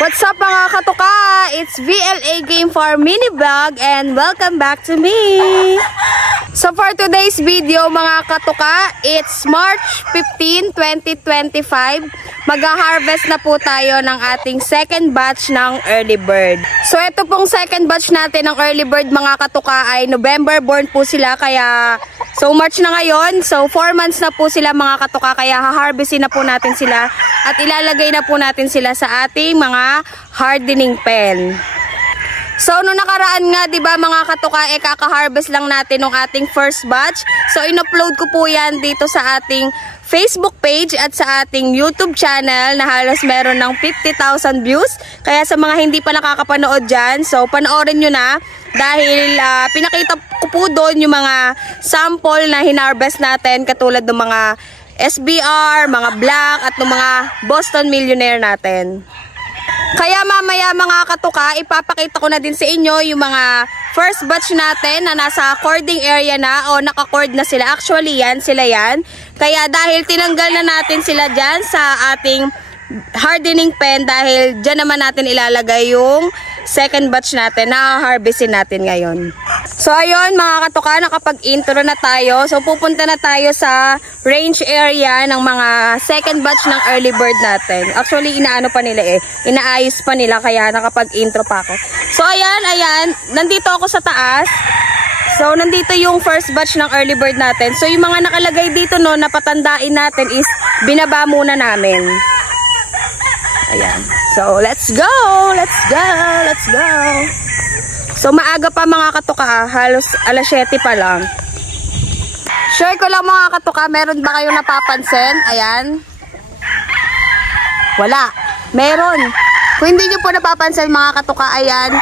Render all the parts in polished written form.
What's up mga katuka? It's VLA Game Farm mini vlog and welcome back to me. So for today's video mga katuka, it's March 15, 2025. Mag-harvest na po tayo ng ating second batch ng early bird. So ito pong second batch natin ng early bird mga katuka ay November born po sila, kaya so March na ngayon. So 4 months na po sila mga katuka, kaya ha-harvestin na po natin sila at ilalagay na po natin sila sa ating mga hardening pen. So nung nakaraan nga 'di ba mga katuka, kaka-harvest lang natin ng ating first batch. So in-upload ko po 'yan dito sa ating Facebook page at sa ating YouTube channel na halos meron ng 50,000 views. Kaya sa mga hindi pa nakakapanood diyan, so panoorin niyo na dahil pinakita ko po doon yung mga sample na hinarvest natin, katulad ng mga SBR, mga black at ng mga Boston Millionaire natin. Kaya mamaya mga katuka, ipapakita ko na din sa inyo yung mga first batch natin na nasa cording area na o naka-cord na sila. Actually yan, sila yan. Kaya dahil tinanggal na natin sila dyan sa ating hardening pen, dahil dyan naman natin ilalagay yung second batch natin na harvestin natin ngayon. So ayun mga katuka, nakapag-intro na tayo. So pupunta na tayo sa range area ng mga second batch ng early bird natin. Actually inaano pa nila inaayos pa nila, kaya nakapag-intro pa ako. So ayan, nandito ako sa taas. So nandito yung first batch ng early bird natin. So yung mga nakalagay dito no, na patandain natin is binaba muna namin. Ayan. So let's go! Let's go! Let's go! So maaga pa mga katuka, halos alas 7 pa lang. Share ko lang mga katuka, meron ba kayong napapansin? Ayan. Wala. Meron. Kung hindi nyo po napapansin mga katuka, ayan.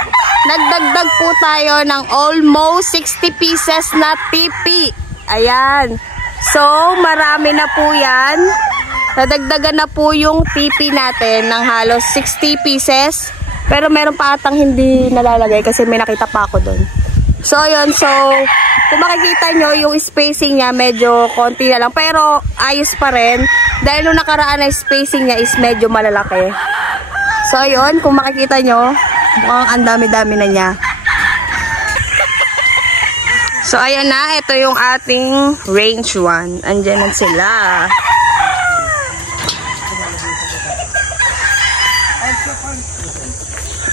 Nagdagdag po tayo ng almost 60 pieces na TP. Ayan. So marami na po yan. Nadagdagan na po yung TP natin ng halos 60 pieces. Pero meron pa atang hindi nalalagay kasi may nakita pa ako doon. So yun, so kung makikita nyo yung spacing niya medyo konti na lang, pero ayos pa rin. Dahil nung nakaraan na spacing niya is medyo malalaki. So yun, kung makikita nyo, mukhang ang dami-dami na niya. So ayan na, ito yung ating range 1. Andyan na sila.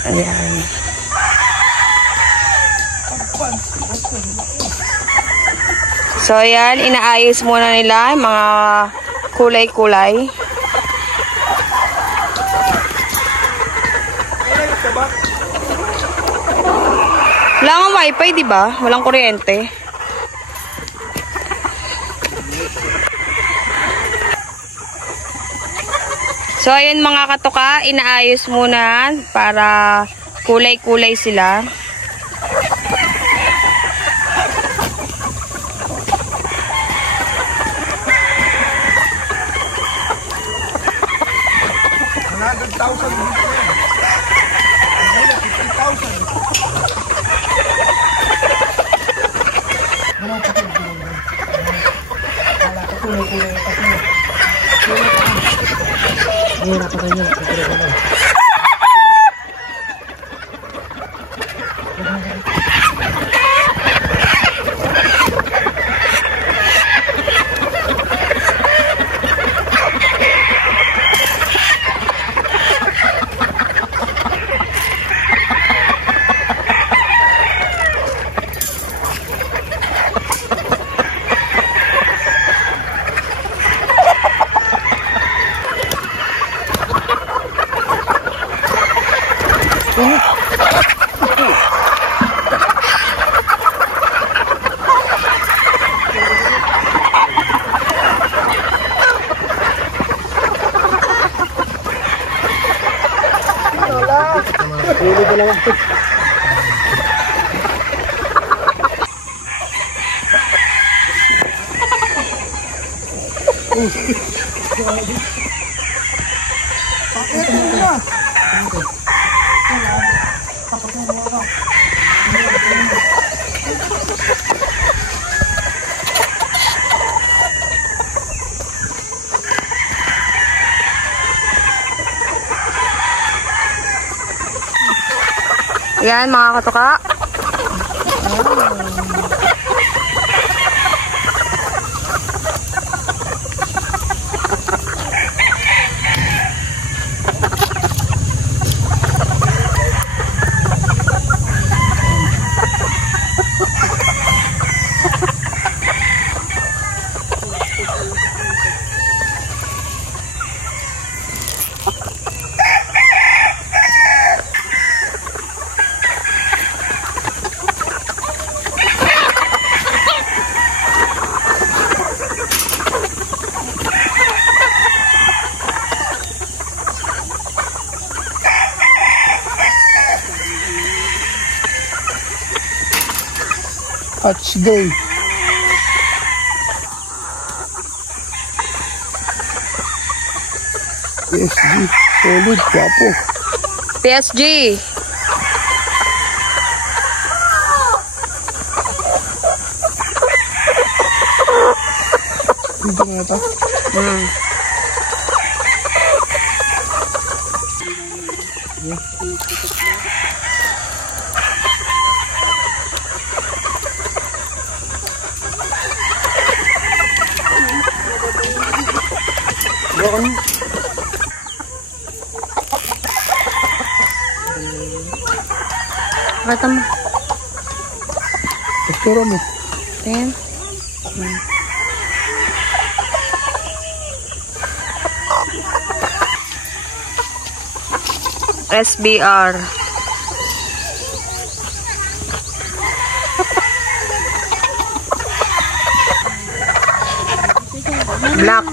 Ayan. So ayan, inaayos muna nila mga kulay-kulay. Wala nga wifi, di ba? Walang kuryente. So ayun mga katuka, inaayos muna para kulay-kulay sila. Ayan mga katuka. Hatch day. PSG, solid, guwapo. PSG. Dito na ito. Kata mo. Pasturo mo. Ayan. SBR. Black.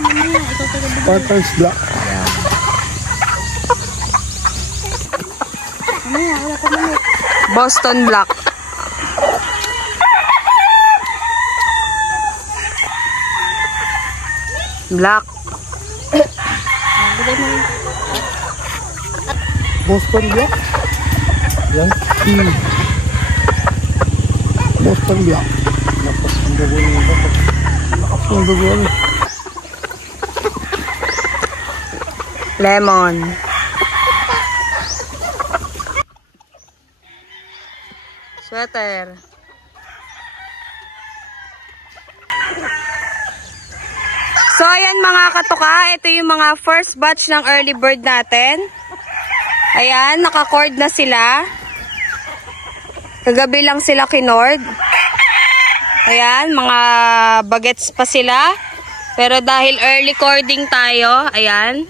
Partners black. Boston Black. Black. Boston black. Yan. Boston black. Lakas ang dugo nito. Lakas ang dugo nito. Lemon. Sweater. So ayan mga katuka, ito yung mga first batch ng early bird natin. Ayan, naka-cord na sila. Kagabi lang sila kinord. Ayan, mga bagets pa sila. Pero dahil early cording tayo, ayan.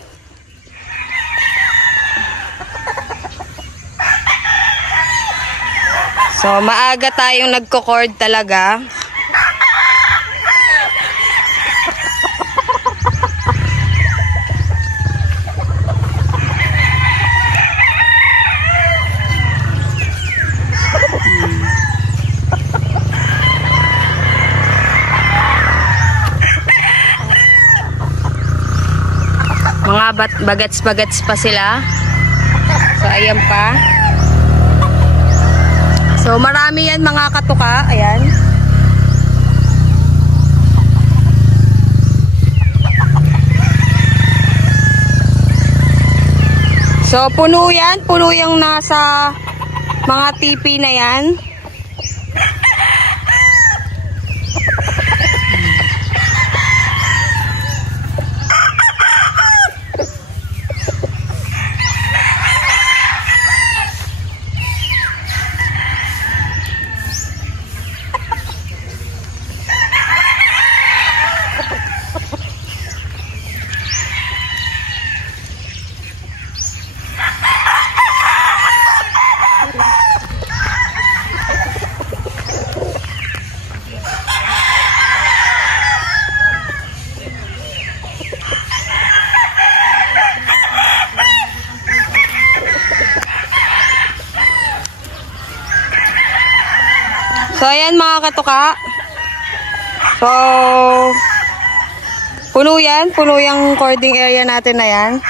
So, maaga tayong nagko-cord talaga. Mga bagets-bagets pa sila. So, ayan pa. So, marami yan mga katuka. Ayan. So, puno yan. Puno yung nasa mga tipi na yan. So, ayan mga katuka. So, puno yan. Puno yung cording area natin na yan.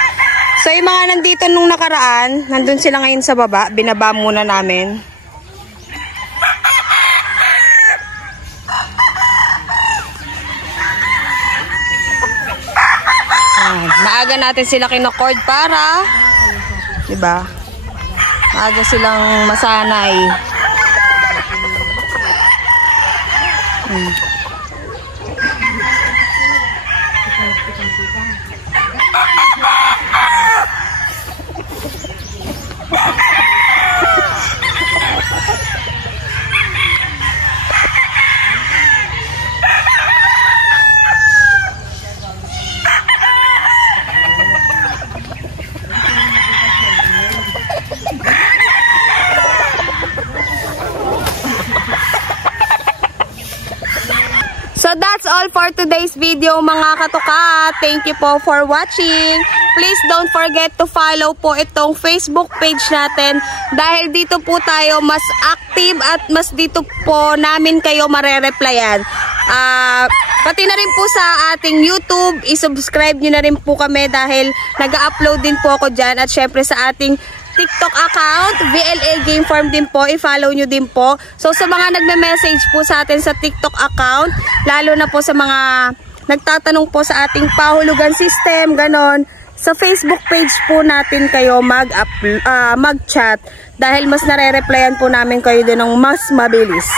So, yung mga nandito nung nakaraan, nandun sila ngayon sa baba. Binaba muna namin. Maaga natin sila kino-cord para, diba? Aga silang masanay. So that's all for today's video mga katuka. Thank you po for watching. Please don't forget to follow po itong Facebook page natin dahil dito po tayo mas active at mas dito po namin kayo marereplyan. Pati na rin po sa ating YouTube, isubscribe nyo na rin po kami dahil nag-upload din po ako dyan at syempre sa ating TikTok account, VLA Game Farm din po, i-follow nyo din po. So sa mga nagme-message po sa atin sa TikTok account, lalo na po sa mga nagtatanong po sa ating pahulugan system, ganon, sa Facebook page po natin kayo mag-chat dahil mas nare-replyan po namin kayo din ng mas mabilis.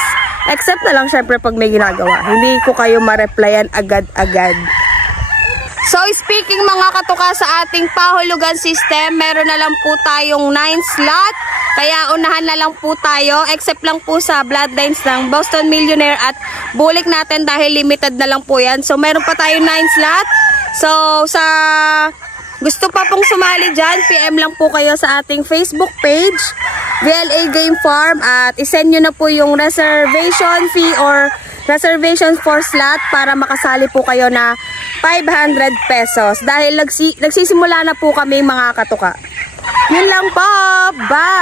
Except na lang syempre pag may ginagawa, hindi ko kayo ma-replyan agad-agad. So speaking mga katuka sa ating pahulugan system, meron na lang po tayong 9 slot. Kaya unahan na lang po tayo, except lang po sa bloodlines ng Boston Millionaire at bulik natin dahil limited na lang po yan. So meron pa tayong 9 slot. So sa gusto pa pong sumali dyan, PM lang po kayo sa ating Facebook page, VLA Game Farm, at isend nyo na po yung reservation fee or reservation for slot para makasali po kayo na 500 pesos dahil nagsisimula na po kami mga katuka. Yun lang po. Bye!